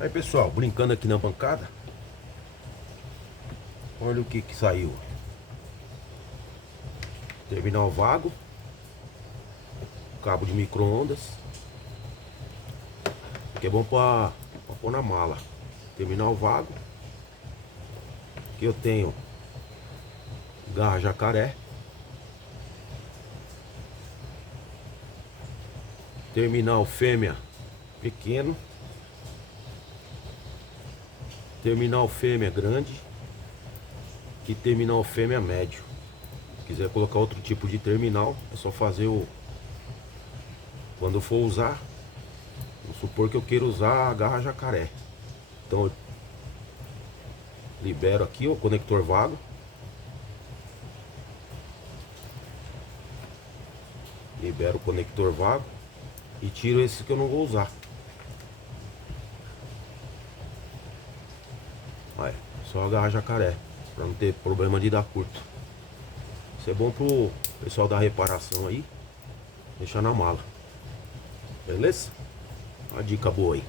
Aí pessoal, brincando aqui na bancada. Olha o que saiu. Terminal vago. Cabo de micro-ondas. Que é bom pra pôr na mala. Terminal vago. Aqui eu tenho garra jacaré. Terminal fêmea pequeno. Terminal fêmea grande. E terminal fêmea médio. Se quiser colocar outro tipo de terminal, é só fazer o... Quando eu for usar, vamos supor que eu queira usar a garra jacaré. Então eu libero aqui o conector vago. Libero o conector vago e tiro esse que eu não vou usar. Olha, só a garra jacaré, para não ter problema de dar curto. Isso é bom pro pessoal da reparação aí, deixar na mala. Beleza? Uma dica boa aí.